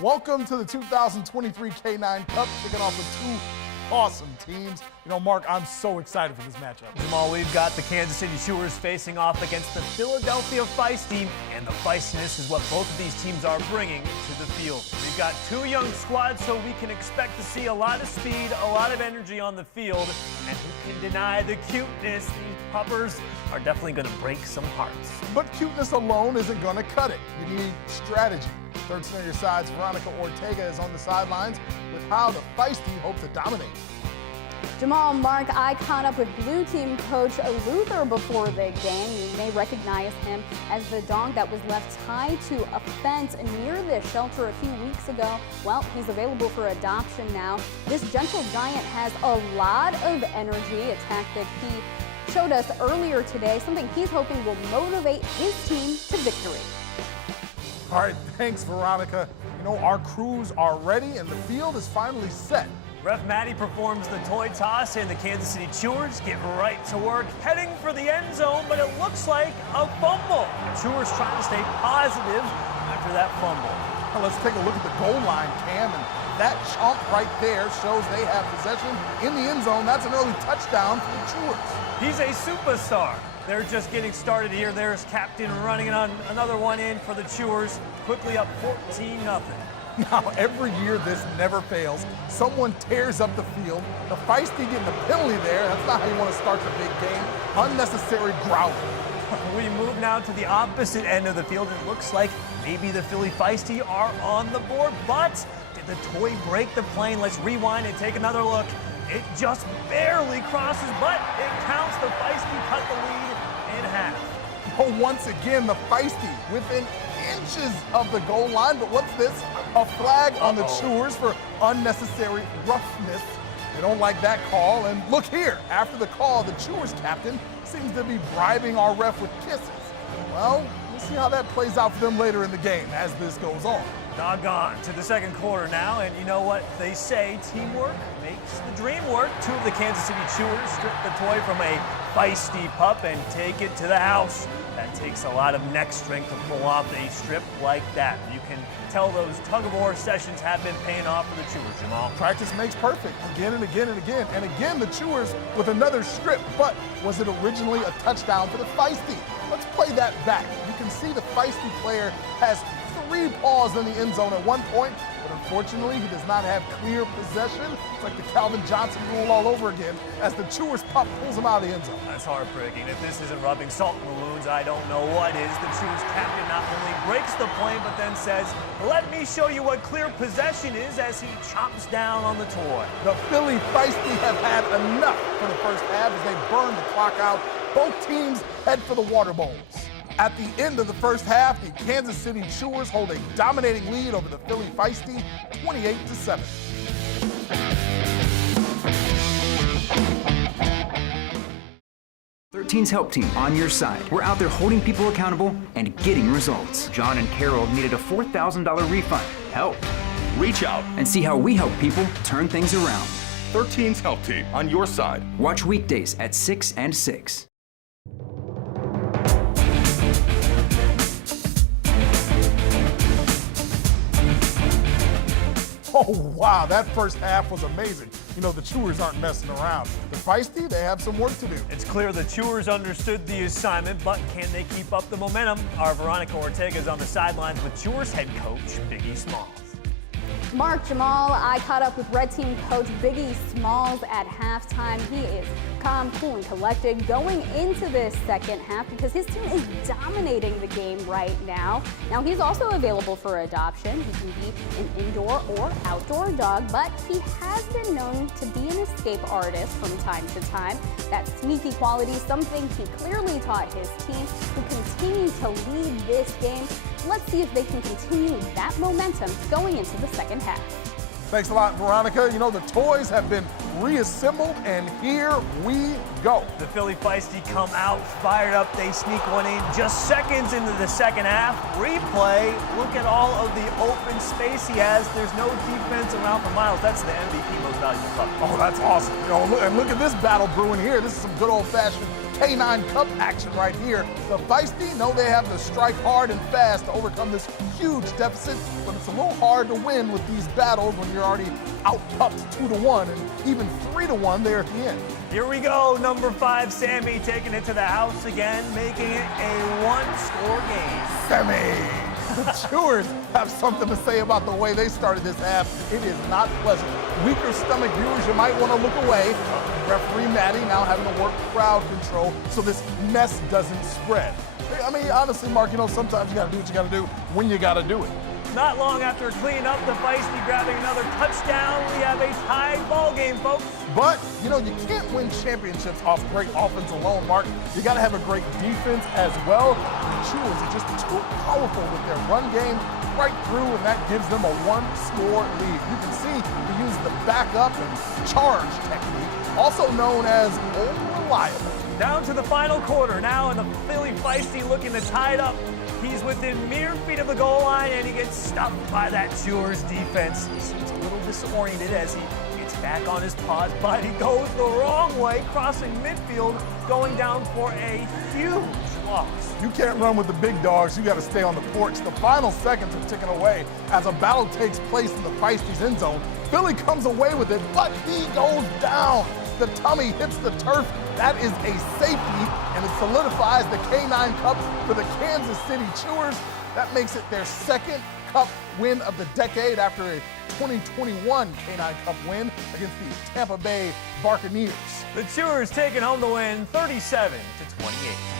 Welcome to the 2023 Canine Cup, kicking off with two awesome teams. You know, Mark, I'm so excited for this matchup. Jamal, we've got the Kansas City Chewers facing off against the Philadelphia Feisty, and the feistiness is what both of these teams are bringing to the field. We've got two young squads, so we can expect to see a lot of speed, a lot of energy on the field, and who can deny the cuteness? These puppers are definitely going to break some hearts. But cuteness alone isn't going to cut it. You need strategy. Third center side's Veronica Ortega is on the sidelines with how the Feisty hope to dominate. Jamal, Mark, I caught up with Blue Team coach Luther before the game. You may recognize him as the dog that was left tied to a fence near this shelter a few weeks ago. Well, he's available for adoption now. This gentle giant has a lot of energy, a tactic he showed us earlier today, something he's hoping will motivate his team to victory. All right, thanks, Veronica. You know, our crews are ready and the field is finally set. Ref Maddie performs the toy toss, and the Kansas City Chewers get right to work, heading for the end zone, but it looks like a fumble. The Chewers trying to stay positive after that fumble. Well, let's take a look at the goal line, Cam, and that chomp right there shows they have possession in the end zone. That's an early touchdown for the Chewers. He's a superstar. They're just getting started here. There's Captain running on another one in for the Chewers, quickly up 14-0. Now, every year this never fails. Someone tears up the field. The Feisty getting a penalty there. That's not how you want to start the big game. Unnecessary growling. We move now to the opposite end of the field. It looks like maybe the Philly Feisty are on the board, but did the toy break the plane? Let's rewind and take another look. It just barely crosses, but it counts. The Feisty cut the lead in half. Oh, once again, the Feisty within inches of the goal line, but what's this? A flag on the Chewers for unnecessary roughness. They don't like that call, and look here. After the call, the Chewers captain seems to be bribing our ref with kisses. Well, we'll see how that plays out for them later in the game as this goes on. Doggone, to the second quarter now, and you know what they say, teamwork makes the dream work. Two of the Kansas City Chewers strip the toy from a Feisty pup and take it to the house. That takes a lot of neck strength to pull off a strip like that. You can tell those tug-of-war sessions have been paying off for the Chewers, Jamal. Practice makes perfect, again and again and again. And again, the Chewers with another strip, but was it originally a touchdown for the Feisty? Let's play that back. You can see the Feisty player has 3 paws in the end zone at one point, but unfortunately, he does not have clear possession. It's like the Calvin Johnson rule all over again as the Chewers pup pulls him out of the end zone. That's heartbreaking. If this isn't rubbing salt in the wounds, I don't know what is. The Chewers captain not only breaks the plane, but then says, "Let me show you what clear possession is," as he chomps down on the toy. The Philly Feisty have had enough for the first half as they burn the clock out. Both teams head for the water bowls. At the end of the first half, the Kansas City Chewers hold a dominating lead over the Philly Feisty, 28-7. Teens Help Team on your side. We're out there holding people accountable and getting results. John and Carol needed a $4,000 refund. Help. Reach out And see how we help people turn things around. 13's Help Team on your side. Watch weekdays at 6 and 6. Oh, wow, that first half was amazing. You know, the Chewers aren't messing around. The Feisty, they have some work to do. It's clear the Chewers understood the assignment, but can they keep up the momentum? Our Veronica Ortega is on the sidelines with Chewers head coach Biggie Smalls. Mark, Jamal, I caught up with Red Team coach Biggie Smalls at halftime. He is calm, cool, and collected going into this second half because his team is dominating the game right now. Now, he's also available for adoption. He can be an indoor or outdoor dog, but he has been known to be an escape artist from time to time. That sneaky quality, something he clearly taught his team, who continue to lead this game. Let's see if they can continue that momentum going into the second half. Thanks a lot, Veronica. You know, the toys have been reassembled, and here we go. The Philly Feisty come out, fired up. They sneak one in just seconds into the second half. Replay, look at all of the open in space he has, there's no defense around for miles. That's the MVP, most valuable pup. Oh, that's awesome. You know, and look at this battle brewing here. This is some good old-fashioned Canine Cup action right here. The Feisty know they have to strike hard and fast to overcome this huge deficit, but it's a little hard to win with these battles when you're already out-pupped 2-1 and even 3-1 there at the end. Here we go, number 5, Sammy, taking it to the house again, making it a one-score game. Sammy! The Chewers have something to say about the way they started this half. It is not pleasant. Weaker stomach viewers, you might want to look away. Referee Maddie now having to work crowd control so this mess doesn't spread. I mean, honestly, Mark, you know, sometimes you got to do what you got to do when you got to do it. Not long after cleaning up, the Feisty grabbing another touchdown. We have a tied ball game, folks. But, you know, you can't win championships off great offense alone, Mark. You got to have a great defense as well. The Chewers are just too powerful with their run game right through, and that gives them a one-score lead. You can see he used the backup and charge technique, also known as unreliable. Down to the final quarter now, and the Philly Feisty looking to tie it up. He's within mere feet of the goal line, and he gets stuffed by that Chewers defense. He seems a little disoriented as he gets back on his paws, but he goes the wrong way, crossing midfield, going down for a huge loss. You can't run with the big dogs. You got to stay on the porch. The final seconds are ticking away as a battle takes place in the Feisty's end zone. Philly comes away with it, but he goes down. The tummy hits the turf. That is a safety, and it solidifies the Canine Cup for the Kansas City Chewers. That makes it their second Cup win of the decade after a 2021 Canine Cup win against the Tampa Bay Buccaneers. The Chewers taking home the win 37-28.